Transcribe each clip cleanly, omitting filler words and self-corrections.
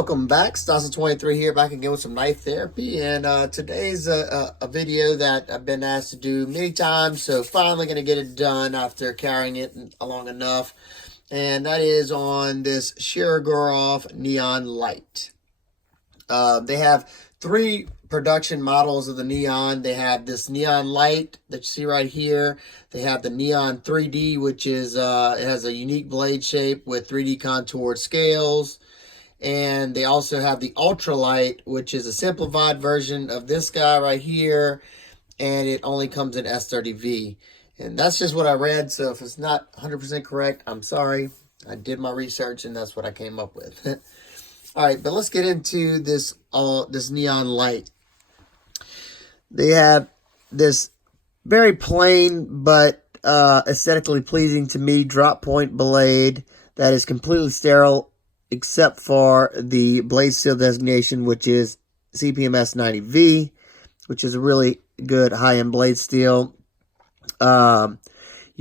Welcome back, Stossel23 here, back again with some knife therapy, and today's a video that I've been asked to do many times, so finally going to get it done after carrying it long enough, and that is on this Shirogorov Neon Lite. They have three production models of the Neon. They have this Neon Lite that you see right here. They have the Neon 3D, which is it has a unique blade shape with 3D contoured scales. And they also have the Ultralight, which is a simplified version of this guy right here. And it only comes in S30V. And that's just what I read. So if it's not 100% correct, I'm sorry. I did my research and that's what I came up with. All right, but let's get into this Neon Lite. They have this very plain but aesthetically pleasing to me drop point blade that is completely sterile except for the blade steel designation, which is CPMS 90V, which is a really good high-end blade steel. You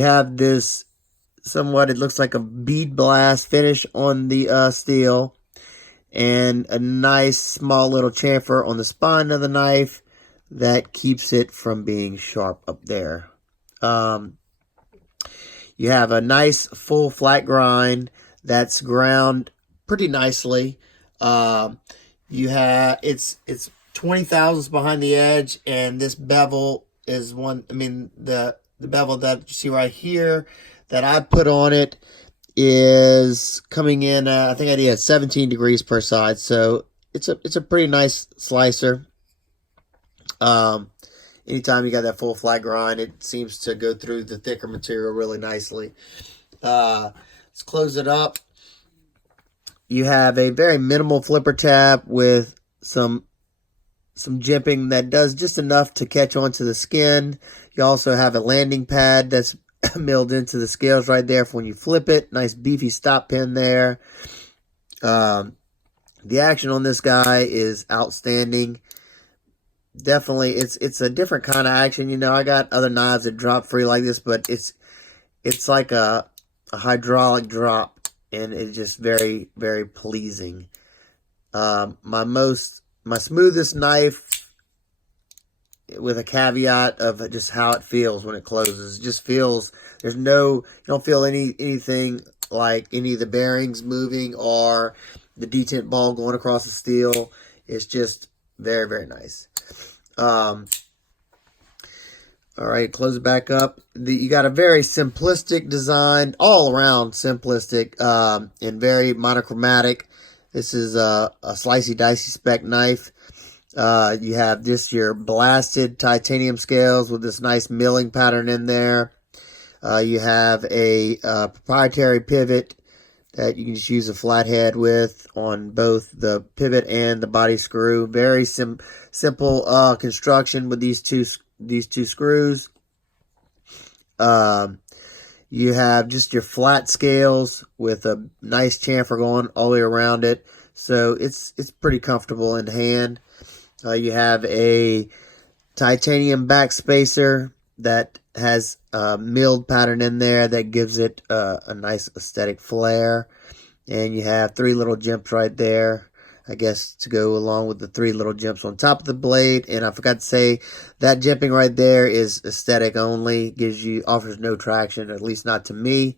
have this somewhat, it looks like a bead blast finish on the steel, and a nice small little chamfer on the spine of the knife that keeps it from being sharp up there. You have a nice full flat grind that's ground pretty nicely. You have it's 20 thousandths behind the edge, and this bevel is one. I mean the bevel that you see right here that I put on it is coming in. I think I did 17 degrees per side, so it's a pretty nice slicer. Anytime you got that full flat grind, it seems to go through the thicker material really nicely. Let's close it up. You have a very minimal flipper tab with some jimping that does just enough to catch onto the skin. You also have a landing pad that's milled into the scales right there for when you flip it. Nice beefy stop pin there. The action on this guy is outstanding. Definitely, it's a different kind of action. You know, I got other knives that drop free like this, but it's like a hydraulic drop. And it's just very, very pleasing. My smoothest knife, with a caveat of just how it feels when it closes. It just feels, you don't feel anything like any of the bearings moving or the detent ball going across the steel. It's just very, very nice. All right, close it back up. You got a very simplistic design, all around simplistic, and very monochromatic. This is a slicey dicey spec knife. You have just your blasted titanium scales with this nice milling pattern in there. You have a proprietary pivot that you can just use a flathead with on both the pivot and the body screw. Very simple construction with these two screws. You have just your flat scales with a nice chamfer going all the way around it, so it's pretty comfortable in hand. You have a titanium back spacer that has a milled pattern in there that gives it a nice aesthetic flare, and you have three little jumps right there, I guess, to go along with the three little jumps on top of the blade. And I forgot to say that jimping right there is aesthetic only, offers no traction, at least not to me.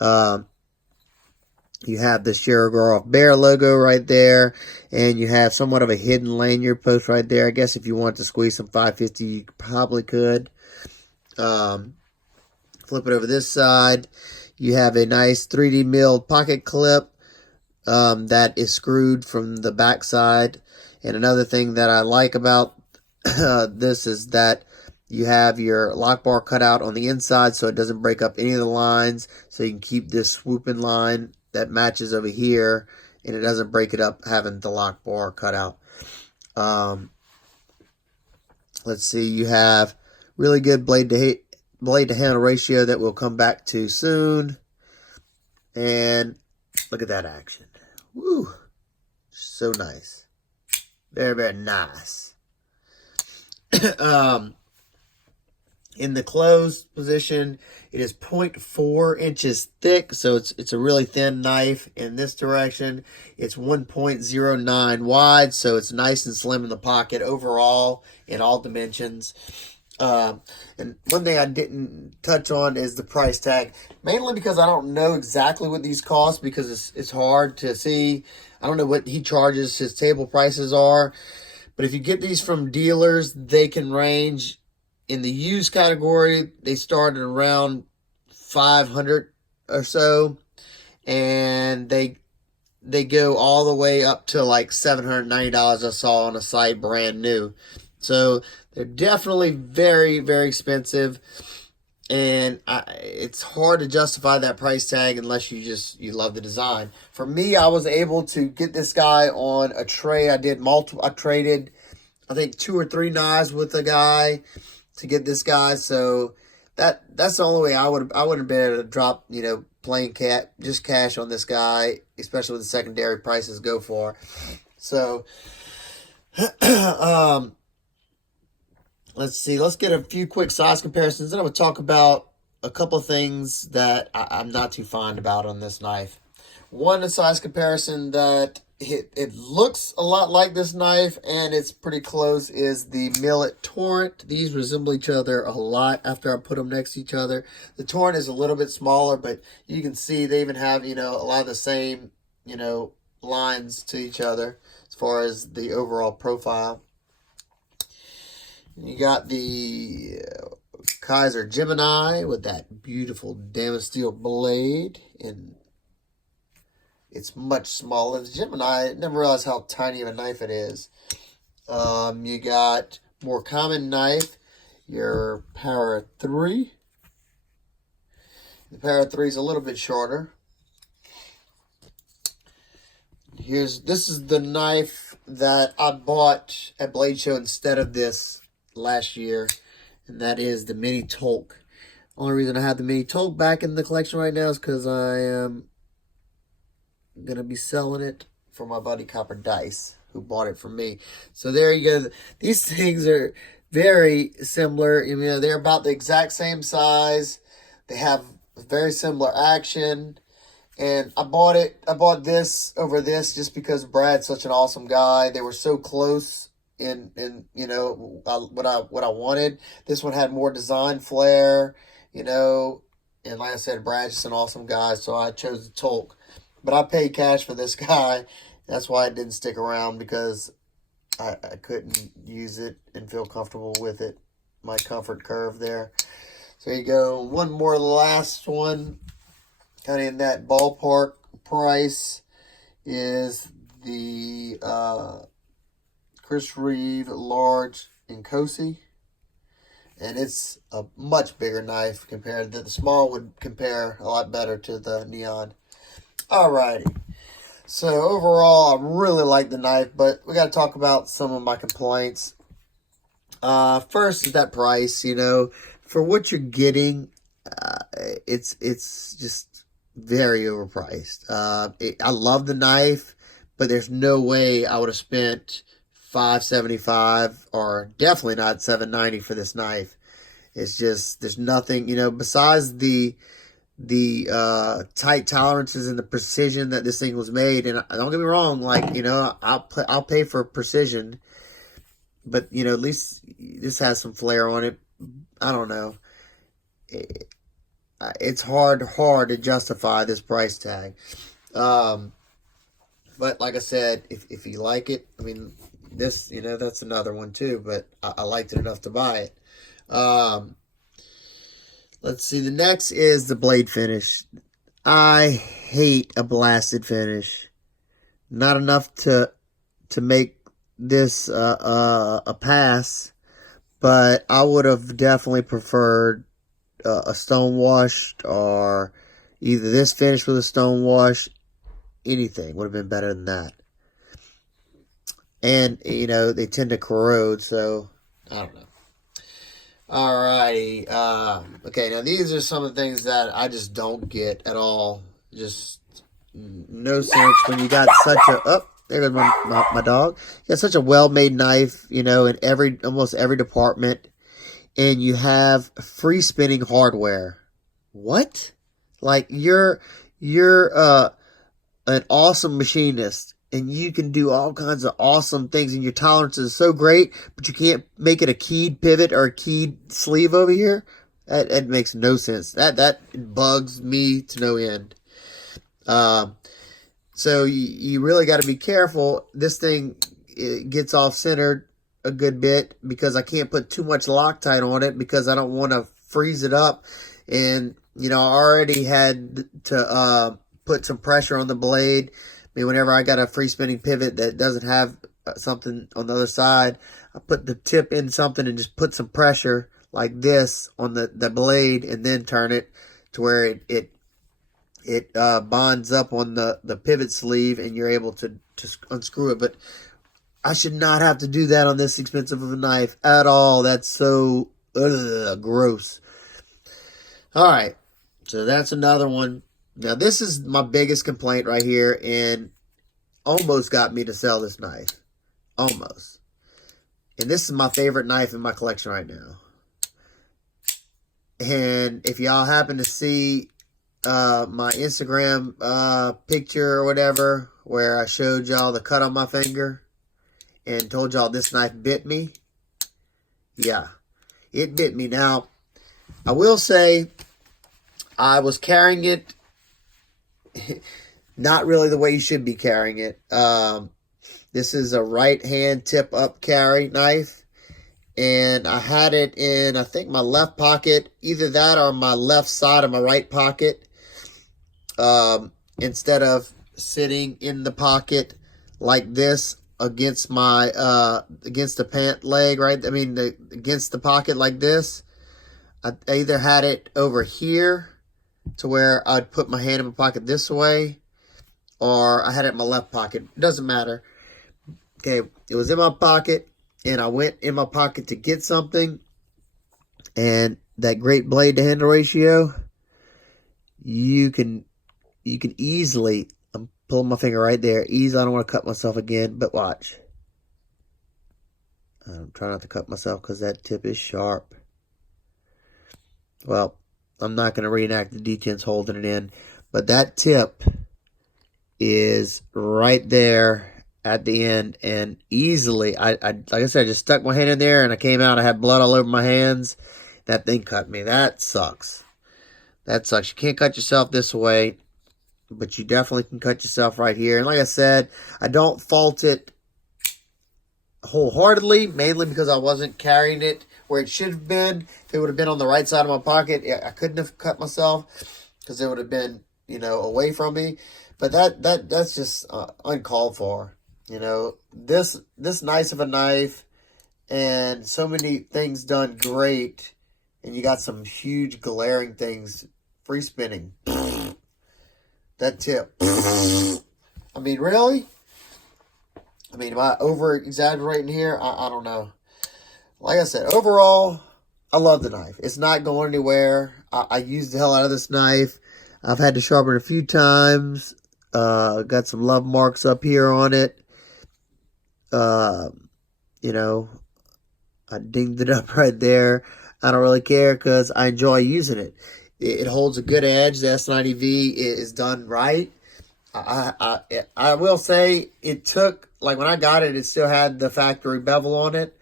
You have the Shirogorov Bear logo right there, and you have somewhat of a hidden lanyard post right there. I guess if you want to squeeze some 550, you probably could. Flip it over this side. You have a nice 3D milled pocket clip that is screwed from the back side. And another thing that I like about this is that you have your lock bar cut out on the inside so it doesn't break up any of the lines, so you can keep this swooping line that matches over here, and it doesn't break it up having the lock bar cut out. Let's see, you have really good blade to handle ratio that we'll come back to soon. And look at that action. Woo! So nice. Very, very nice. In the closed position, it is 0.4 inches thick, so it's a really thin knife. In this direction, it's 1.09 wide, so it's nice and slim in the pocket overall in all dimensions. And one thing I didn't touch on is the price tag, mainly because I don't know exactly what these cost, because it's hard to see. I don't know what he charges, his table prices are. But if you get these from dealers, they can range in the used category. They start at around 500 or so, and they go all the way up to like $790 I saw on a site brand new. So they're definitely very, very expensive, and it's hard to justify that price tag unless you love the design. For me, I was able to get this guy on a trade. I traded, I think, 2 or 3 knives with a guy to get this guy. So that's the only way I wouldn't have been able to drop, plain just cash on this guy, especially with the secondary prices go for. So let's see. Let's get a few quick size comparisons. Then I'm going to talk about a couple of things that I'm not too fond about on this knife. One, a size comparison that it looks a lot like this knife, and it's pretty close, is the Millet Torrent. These resemble each other a lot after I put them next to each other. The Torrent is a little bit smaller, but you can see they even have, a lot of the same, lines to each other as far as the overall profile. You got the Kaiser Gemini with that beautiful damaged steel blade, and it's much smaller. The Gemini, I never realized how tiny of a knife it is. You got more common knife, your Para 3. The Para 3 is a little bit shorter. This is the knife that I bought at Blade Show instead of this last year, and that is the Mini Tolk. Only reason I have the Mini Tolk back in the collection right now is because I am going to be selling it for my buddy Copper Dice, who bought it from me. So there you go. These things are very similar. They're about the exact same size. They have very similar action. And I bought this over this just because Brad's such an awesome guy. They were so close in what I wanted. This one had more design flair, and like I said, Brad's just an awesome guy, so I chose the Tolk. But I paid cash for this guy. That's why it didn't stick around, because I couldn't use it and feel comfortable with it. My comfort curve there. So there you go. One more last one, kind of in that ballpark price, is the Chris Reeve Large in Cosi. And it's a much bigger knife compared to the small. Would compare a lot better to the Neon. Alrighty. So overall, I really like the knife, but we got to talk about some of my complaints. First is that price. For what you're getting, it's just very overpriced. I love the knife, but there's no way I would have spent $575 or definitely not $790 for this knife. It's just, there's nothing, besides the tight tolerances and the precision that this thing was made. And don't get me wrong, I'll pay for precision, but at least this has some flair on it. I don't know. It's hard to justify this price tag. But like I said, if you like it, this, that's another one too, but I liked it enough to buy it. Let's see. The next is the blade finish. I hate a blasted finish. Not enough to make this a pass, but I would have definitely preferred a stone washed, or either this finish with a stone wash. Anything would have been better than that. And they tend to corrode, so I don't know. Alrighty. Okay, now these are some of the things that I just don't get at all. Just no sense when you got such a... Oh, there goes my dog. You got such a well-made knife, in almost every department. and you have free spinning hardware. What? Like you're an awesome machinist and you can do all kinds of awesome things and your tolerance is so great, but you can't make it a keyed pivot or a keyed sleeve over here? That makes no sense. That bugs me to no end. So you really got to be careful. This thing, it gets off centered a good bit because I can't put too much Loctite on it because I don't want to freeze it up. And, you know, I already had to put some pressure on the blade. I mean, whenever I got a free spinning pivot that doesn't have something on the other side, I put the tip in something and just put some pressure like this on the blade and then turn it to where it bonds up on the pivot sleeve and you're able to unscrew it. But I should not have to do that on this expensive of a knife at all. That's so gross. All right, so that's another one. Now, this is my biggest complaint right here and almost got me to sell this knife. Almost. And this is my favorite knife in my collection right now. And if y'all happen to see my Instagram picture or whatever, where I showed y'all the cut on my finger and told y'all this knife bit me, yeah, it bit me. Now, I will say I was carrying it not really the way you should be carrying it. This is a right hand tip up carry knife. And I had it in, I think, my left pocket. Either that or my left side of my right pocket. Instead of sitting in the pocket like this against my, against the pant leg, right? I mean, against the pocket like this. I either had it over here to where I'd put my hand in my pocket this way, or I had it in my left pocket. It doesn't matter. Okay, it was in my pocket, and I went in my pocket to get something, and that great blade to handle ratio, you can easily, I'm pulling my finger right there, easily, I don't want to cut myself again, but watch. I'm trying not to cut myself because that tip is sharp. Well, I'm not going to reenact the detent holding it in, but that tip is right there at the end, and easily, I like I said, I just stuck my hand in there, and I came out, I had blood all over my hands. That thing cut me. That sucks. That sucks. You can't cut yourself this way, but you definitely can cut yourself right here. And like I said, I don't fault it wholeheartedly, mainly because I wasn't carrying it where it should have been. If it would have been on the right side of my pocket, I couldn't have cut myself because it would have been, you know, away from me. But that's just uncalled for. You know, this nice of a knife and so many things done great, and you got some huge glaring things. Free spinning. That tip. I mean, really? I mean, am I over-exaggerating here? I don't know. Like I said, overall, I love the knife. It's not going anywhere. I use the hell out of this knife. I've had to sharpen it a few times. Got some love marks up here on it. You know, I dinged it up right there. I don't really care because I enjoy using it. It holds a good edge. The S90V is done right. I will say it took, like when I got it, it still had the factory bevel on it.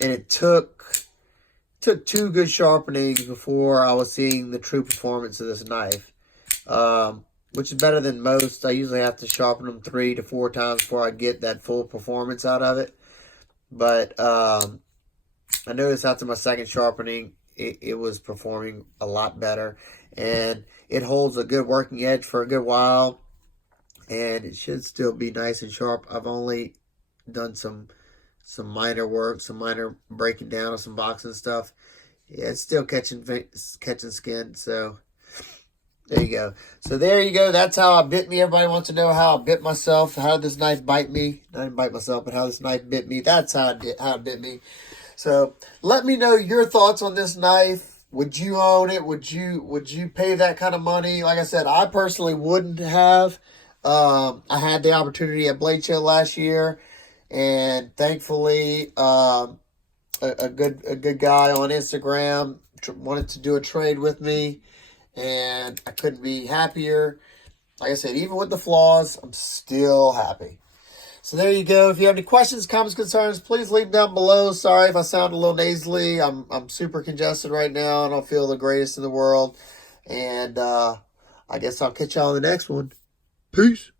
And it took 2 good sharpenings before I was seeing the true performance of this knife. Which is better than most. I usually have to sharpen them 3 to 4 times before I get that full performance out of it. But I noticed after my second sharpening, it was performing a lot better. And it holds a good working edge for a good while. And it should still be nice and sharp. I've only done some minor work, some minor breaking down of some boxing stuff. Yeah, it's still catching skin, so there you go. So there you go. That's how it bit me. Everybody wants to know how I bit myself. How did this knife bite me? I didn't bite myself, but how this knife bit me. That's how it bit me. So let me know your thoughts on this knife. Would you own it? Would you pay that kind of money? Like I said, I personally wouldn't have. I had the opportunity at Blade Show last year, and thankfully, a good guy on Instagram. Wanted to do a trade with me, and I couldn't be happier. Like I said, even with the flaws, I'm still happy. So there you go. If you have any questions, comments, concerns, please leave them down below. Sorry if I sound a little nasally. I'm super congested right now. I don't feel the greatest in the world. And I guess I'll catch y'all on the next one. Peace.